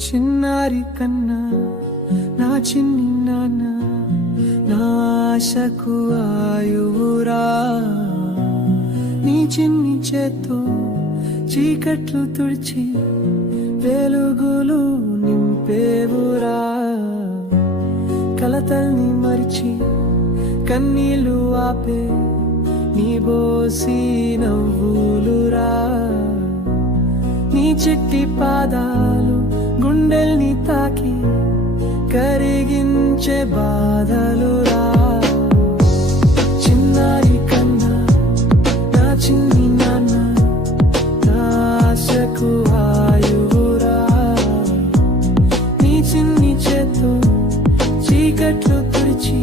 చిన్నారి కన్నా నా చిన్ని నాన్న నాశకు ఆయువురా. నీ చిన్ని చేత్తో చీకట్లు తుడిచి వెలుగులు నింపేవురా. కలతల్ని మరిచి కన్నీళ్ళు ఆపే నీ బోసి నవ్వులురా. నీ చిట్టి పాదాలు ఉంచే బాధలు రా చిన్నారి కన్నా నా చిన్ని నాన్న నా ఆశకు ఆయువురా. నీ చిన్ని చేత్తో చీకట్లు తుడిచి